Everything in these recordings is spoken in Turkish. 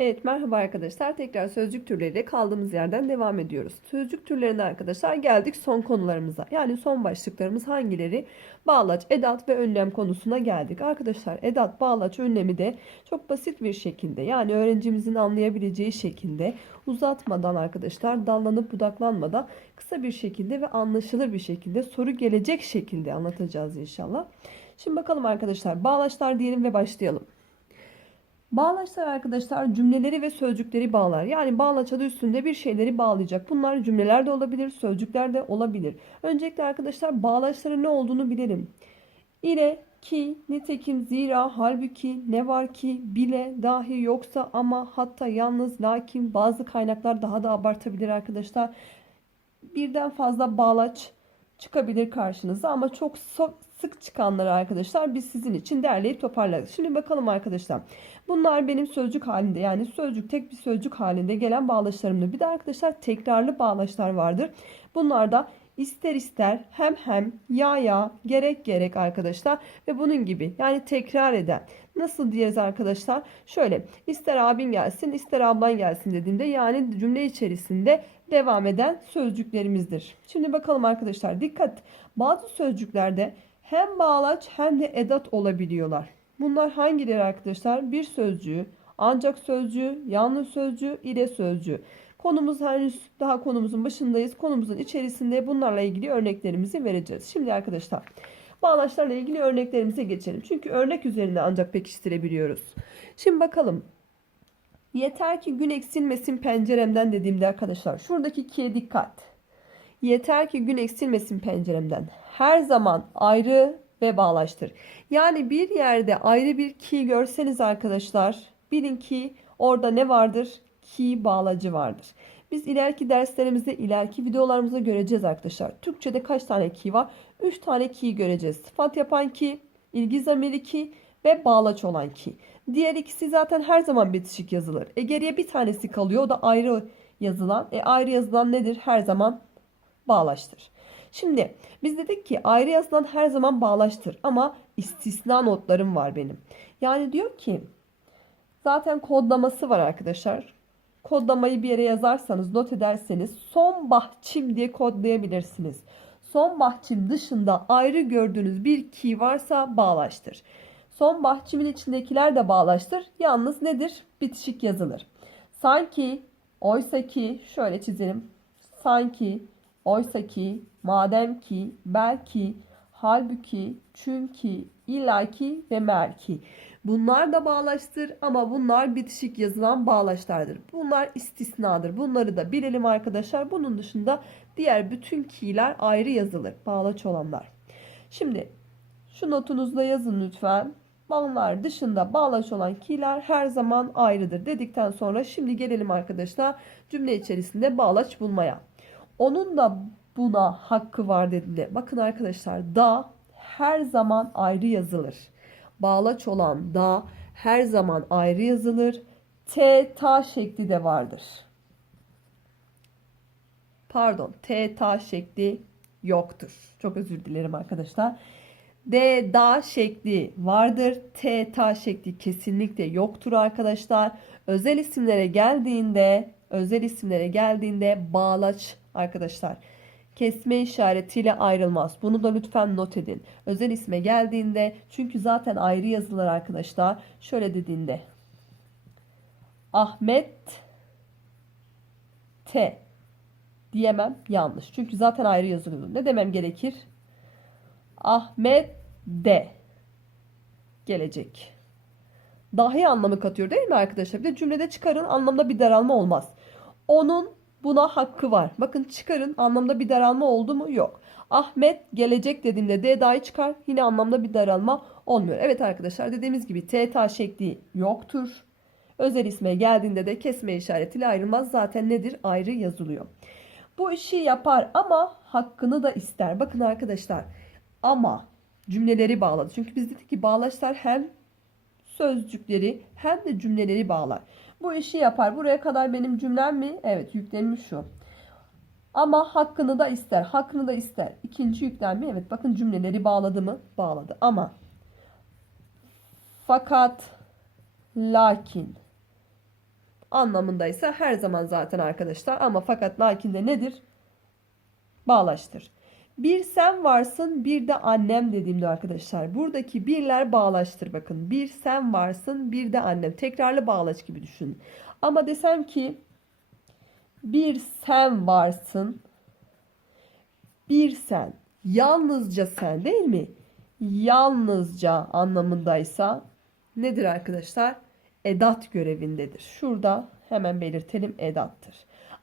Evet merhaba arkadaşlar. Tekrar sözcük türleriyle kaldığımız yerden devam ediyoruz. Sözcük türlerinde arkadaşlar geldik son konularımıza. Yani son başlıklarımız hangileri? Bağlaç, edat ve önlem konusuna geldik. Arkadaşlar edat, bağlaç, önlemi de çok basit bir şekilde yani öğrencimizin anlayabileceği şekilde uzatmadan arkadaşlar dallanıp budaklanmadan kısa bir şekilde ve anlaşılır bir şekilde soru gelecek şekilde anlatacağız inşallah. Şimdi bakalım arkadaşlar bağlaçlar diyelim ve başlayalım. Bağlaçlar arkadaşlar cümleleri ve sözcükleri bağlar. Yani bağlaç adı üstünde bir şeyleri bağlayacak. Bunlar cümleler de olabilir, sözcükler de olabilir. Öncelikle arkadaşlar bağlaçların ne olduğunu bilelim. İle, ki, nitekim, zira, halbuki, ne var ki, bile, dahi, yoksa, ama, hatta, yalnız, lakin bazı kaynaklar daha da abartabilir arkadaşlar. Birden fazla bağlaç çıkabilir karşınıza ama çok sık çıkanları arkadaşlar biz sizin için derleyip toparladık. Şimdi bakalım arkadaşlar. Bunlar benim sözcük halinde yani sözcük tek bir sözcük halinde gelen bağlaçlarımdır. Bir de arkadaşlar tekrarlı bağlaçlar vardır. Bunlar da ister ister hem hem ya ya gerek gerek arkadaşlar ve bunun gibi yani tekrar eden. Nasıl diyeriz arkadaşlar? Şöyle ister abin gelsin ister ablan gelsin dediğimde yani cümle içerisinde devam eden sözcüklerimizdir. Şimdi bakalım arkadaşlar dikkat. Bazı sözcüklerde hem bağlaç hem de edat olabiliyorlar. Bunlar hangileri arkadaşlar? Bir sözcüğü, ancak sözcüğü, yalnız sözcüğü, ile sözcüğü. Konumuz henüz daha konumuzun başındayız. Konumuzun içerisinde bunlarla ilgili örneklerimizi vereceğiz. Şimdi arkadaşlar bağlaçlarla ilgili örneklerimize geçelim. Çünkü örnek üzerinde ancak pekiştirebiliyoruz. Şimdi bakalım. Yeter ki gün eksilmesin penceremden dediğimde arkadaşlar şuradaki ikiye dikkat. Yeter ki gün eksilmesin penceremden. Her zaman ayrı ve bağlaştır. Yani bir yerde ayrı bir ki görseniz arkadaşlar bilin ki orada ne vardır? Ki bağlacı vardır. Biz ileriki derslerimizde, ileriki videolarımızda göreceğiz arkadaşlar. Türkçe'de kaç tane ki var? 3 tane ki göreceğiz. Sıfat yapan ki, ilgi zamiri ki ve bağlaç olan ki. Diğer ikisi zaten her zaman bitişik yazılır. E geriye bir tanesi kalıyor. O da ayrı yazılan. E ayrı yazılan nedir? Her zaman bağlaştır. Şimdi biz dedik ki ayrı yazılan her zaman bağlaştır ama istisna notlarım var benim. Yani diyor ki zaten kodlaması var arkadaşlar. Kodlamayı bir yere yazarsanız not ederseniz son bahçim diye kodlayabilirsiniz. Son bahçim dışında ayrı gördüğünüz bir key varsa bağlaştır. Son bahçimin içindekiler de bağlaştır. Yalnız nedir? Bitişik yazılır. Sanki, oysa ki şöyle çizelim. Sanki, oysa ki, madem ki, belki, halbuki, çünkü, illaki ve merki. Bunlar da bağlaştır ama bunlar bitişik yazılan bağlaçlardır. Bunlar istisnadır. Bunları da bilelim arkadaşlar. Bunun dışında diğer bütün ki'ler ayrı yazılır. Bağlaç olanlar. Şimdi şu notunuzda yazın lütfen. Bunlar dışında bağlaç olan ki'ler her zaman ayrıdır dedikten sonra şimdi gelelim arkadaşlar cümle içerisinde bağlaç bulmaya. Onun da buna hakkı var dediğinde bakın arkadaşlar da her zaman ayrı yazılır. Bağlaç olan da her zaman ayrı yazılır. T ta şekli de vardır. Pardon, T ta şekli yoktur. Çok özür dilerim arkadaşlar. D da şekli vardır. T ta şekli kesinlikle yoktur arkadaşlar. Özel isimlere geldiğinde, özel isimlere geldiğinde bağlaç arkadaşlar kesme işaretiyle ayrılmaz. Bunu da lütfen not edin. Özel isme geldiğinde çünkü zaten ayrı yazılır arkadaşlar. Şöyle dediğinde Ahmet T diyemem yanlış. Çünkü zaten ayrı yazılıyor. Ne demem gerekir? Ahmet D gelecek. Dahi anlamı katıyor değil mi arkadaşlar? Bir de cümlede çıkarın anlamda bir daralma olmaz. Onun buna hakkı var. Bakın çıkarın anlamda bir daralma oldu mu? Yok. Ahmet gelecek dediğimde D dahi çıkar. Yine anlamda bir daralma olmuyor. Evet arkadaşlar dediğimiz gibi T ta şekli yoktur. Özel isme geldiğinde de kesme işaretiyle ayrılmaz. Zaten nedir? Ayrı yazılıyor. Bu işi yapar ama hakkını da ister. Bakın arkadaşlar ama cümleleri bağladı. Çünkü biz dedik ki bağlaçlar hem sözcükleri hem de cümleleri bağlar. Bu işi yapar. Buraya kadar benim cümlem mi? Evet yüklenimi şu. Ama hakkını da ister. Hakkını da ister. İkinci yüklenme. Evet bakın cümleleri bağladı mı? Bağladı. Ama fakat lakin anlamındaysa her zaman zaten arkadaşlar ama fakat lakin de nedir? Bağlaştır. Bir sen varsın bir de annem dediğimde arkadaşlar buradaki birler bağlaştır bakın. Bir sen varsın bir de annem. Tekrarlı bağlaç gibi düşünün. Ama desem ki bir sen varsın bir sen yalnızca sen değil mi? Yalnızca anlamındaysa nedir arkadaşlar? Edat görevindedir. Şurada hemen belirtelim edattır.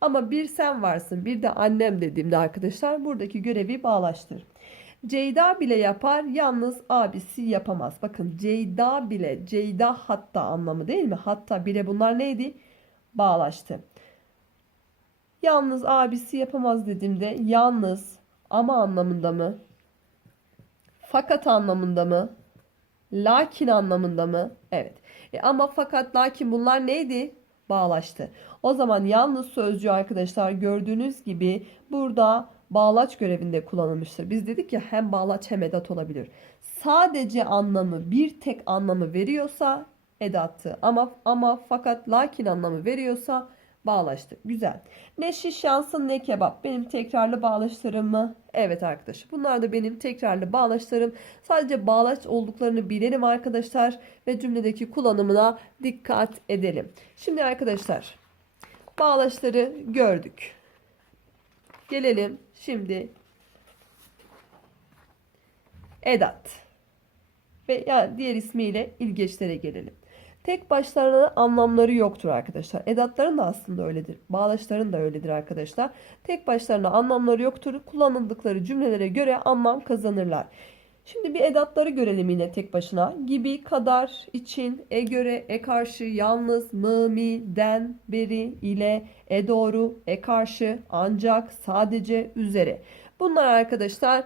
Ama bir sen varsın bir de annem dediğimde arkadaşlar buradaki görevi bağlaştır. Ceyda bile yapar yalnız abisi yapamaz. Bakın Ceyda bile Ceyda hatta anlamı değil mi? Hatta bile bunlar neydi? Bağlaştı. Yalnız abisi yapamaz dediğimde yalnız ama anlamında mı? Fakat anlamında mı? Lakin anlamında mı? Evet. E ama fakat lakin bunlar neydi? Bağlaştı. O zaman yalnız sözcüğü arkadaşlar gördüğünüz gibi burada bağlaç görevinde kullanılmıştır. Biz dedik ya hem bağlaç hem edat olabilir. Sadece anlamı bir tek anlamı veriyorsa edattı. Ama ama fakat lakin anlamı veriyorsa bağlaştı. Güzel. Ne şiş yansın ne kebap. Benim tekrarlı bağlaçlarım mı? Evet arkadaşlar. Bunlar da benim tekrarlı bağlaçlarım. Sadece bağlaç olduklarını bilelim arkadaşlar. Ve cümledeki kullanımına dikkat edelim. Şimdi arkadaşlar bağlaçları gördük. Gelelim şimdi edat. Ve yani diğer ismiyle ilgeçlere gelelim. Tek başlarına anlamları yoktur arkadaşlar. Edatların da aslında öyledir. Bağlaçların da öyledir arkadaşlar. Tek başlarına anlamları yoktur. Kullanıldıkları cümlelere göre anlam kazanırlar. Şimdi bir edatları görelim yine tek başına. Gibi, kadar, için, e göre, e karşı, yalnız, mı, mi, den, beri, ile, e doğru, e karşı, ancak, sadece, üzere. Bunlar arkadaşlar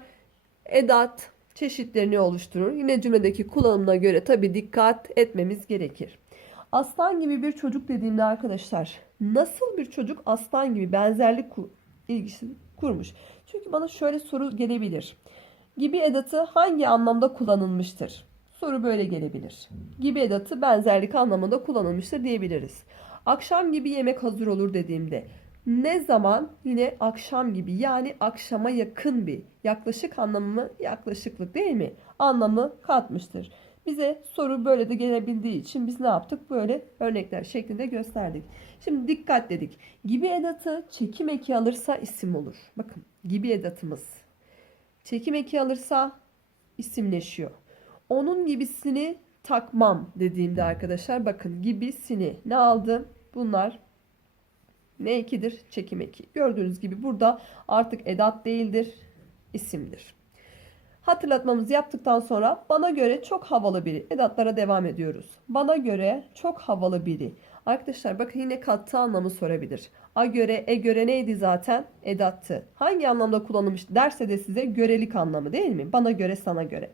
edat çeşitlerini oluşturur. Yine cümledeki kullanımına göre tabi dikkat etmemiz gerekir. Aslan gibi bir çocuk dediğimde arkadaşlar nasıl bir çocuk aslan gibi benzerlik ku- ilgisi kurmuş? Çünkü bana şöyle soru gelebilir. Gibi edatı hangi anlamda kullanılmıştır? Soru böyle gelebilir. Gibi edatı benzerlik anlamında kullanılmıştır diyebiliriz. Akşam gibi yemek hazır olur dediğimde ne zaman yine akşam gibi yani akşama yakın bir yaklaşık anlamı yaklaşıklık değil mi? Anlamı katmıştır. Bize soru böyle de gelebildiği için biz ne yaptık? Böyle örnekler şeklinde gösterdik. Şimdi dikkat dedik. Gibi edatı çekim eki alırsa isim olur. Bakın gibi edatımız. Çekim eki alırsa isimleşiyor. Onun gibisini takmam dediğimde arkadaşlar bakın gibisini ne aldım? Bunlar ne ekidir? Çekim eki. Gördüğünüz gibi burada artık edat değildir, isimdir. Hatırlatmamızı yaptıktan sonra bana göre çok havalı biri. Edatlara devam ediyoruz. Bana göre çok havalı biri. Arkadaşlar bakın yine katı anlamı sorabilir. A göre, e göre neydi zaten? Edattı. Hangi anlamda kullanılmış derse de size görelik anlamı değil mi? Bana göre, sana göre.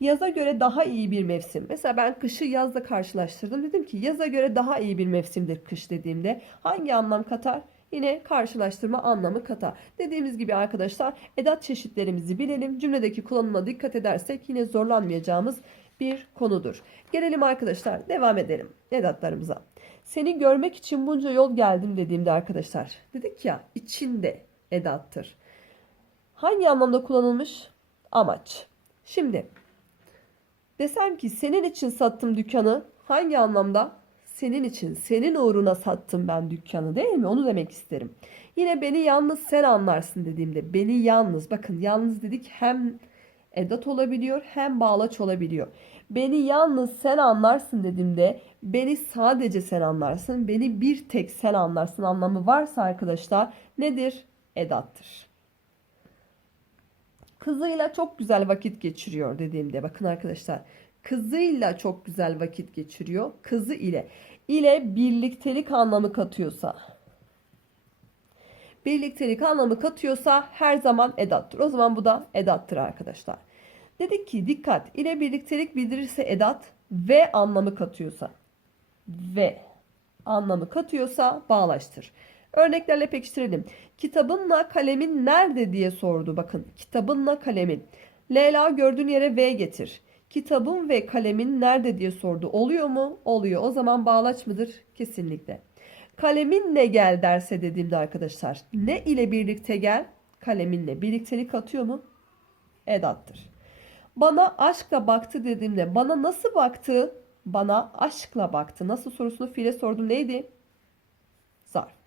Yaza göre daha iyi bir mevsim. Mesela ben kışı yazla karşılaştırdım. Dedim ki yaza göre daha iyi bir mevsimdir kış dediğimde. Hangi anlam katar? Yine karşılaştırma anlamı katar. Dediğimiz gibi arkadaşlar edat çeşitlerimizi bilelim. Cümledeki kullanıma dikkat edersek yine zorlanmayacağımız bir konudur. Gelelim arkadaşlar devam edelim edatlarımıza. Seni görmek için bunca yol geldim dediğimde arkadaşlar. Dedik ya içinde edattır. Hangi anlamda kullanılmış? Amaç. Şimdi Desem ki senin için sattım dükkanı. Hangi anlamda? Senin için, senin uğruna sattım ben dükkanı değil mi? Onu demek isterim. Yine beni yalnız sen anlarsın dediğimde beni yalnız bakın yalnız dedik hem edat olabiliyor hem bağlaç olabiliyor. Beni yalnız sen anlarsın dediğimde beni sadece sen anlarsın. Beni bir tek sen anlarsın anlamı varsa arkadaşlar nedir? Edattır. Kızıyla çok güzel vakit geçiriyor dediğimde bakın arkadaşlar. Kızıyla çok güzel vakit geçiriyor. Kızı ile. ile birliktelik anlamı katıyorsa. Birliktelik anlamı katıyorsa her zaman edattır. O zaman bu da edattır arkadaşlar. Dedik ki dikkat ile birliktelik bildirirse edat ve anlamı katıyorsa. Ve anlamı katıyorsa bağlaştır. Örneklerle pekiştirelim. Kitabınla kalemin nerede diye sordu. Bakın kitabınla kalemin. Leyla gördüğün yere V getir. Kitabın ve kalemin nerede diye sordu. Oluyor mu? Oluyor. O zaman bağlaç mıdır? Kesinlikle. Kaleminle gel derse dediğimde arkadaşlar ne ile birlikte gel? Kaleminle. Birliktelik atıyor mu? Edattır. Bana aşkla baktı dediğimde bana nasıl baktı? Bana aşkla baktı. Nasıl sorusunu fiile sordum. Neydi? Zarf.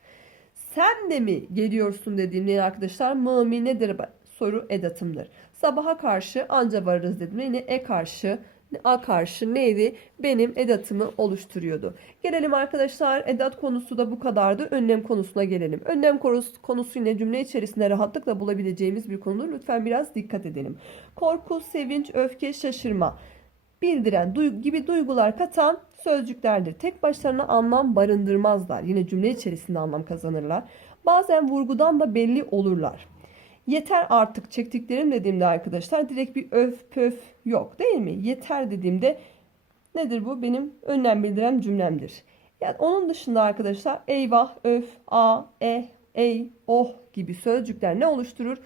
Sen de mi geliyorsun dediğimde arkadaşlar mı nedir? Soru edatımdır. Sabaha karşı anca varırız dediğimde yine e karşı a karşı neydi? Benim edatımı oluşturuyordu. Gelelim arkadaşlar edat konusu da bu kadardı. Önlem konusuna gelelim. Önlem konusu, konusu yine cümle içerisinde rahatlıkla bulabileceğimiz bir konudur. Lütfen biraz dikkat edelim. Korku, sevinç, öfke, şaşırma bildiren duygu gibi duygular katan sözcüklerdir. Tek başlarına anlam barındırmazlar. Yine cümle içerisinde anlam kazanırlar. Bazen vurgudan da belli olurlar. Yeter artık çektiklerim dediğimde arkadaşlar direkt bir öf pöf yok değil mi? Yeter dediğimde nedir bu? Benim önlem bildiren cümlemdir. Yani onun dışında arkadaşlar eyvah, öf, a, e, ey, oh gibi sözcükler ne oluşturur?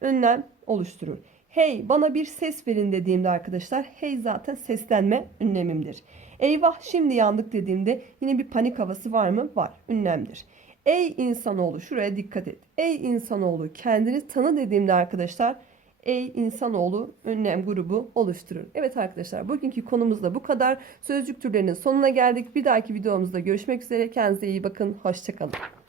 Önlem oluşturur. Hey bana bir ses verin dediğimde arkadaşlar hey zaten seslenme ünlemimdir. Eyvah şimdi yandık dediğimde yine bir panik havası var mı? Var. Ünlemdir. Ey insanoğlu şuraya dikkat et. Ey insanoğlu kendini tanı dediğimde arkadaşlar ey insanoğlu önlem grubu oluşturur. Evet arkadaşlar bugünkü konumuz da bu kadar. Sözcük türlerinin sonuna geldik. Bir dahaki videomuzda görüşmek üzere. Kendinize iyi bakın. Hoşçakalın.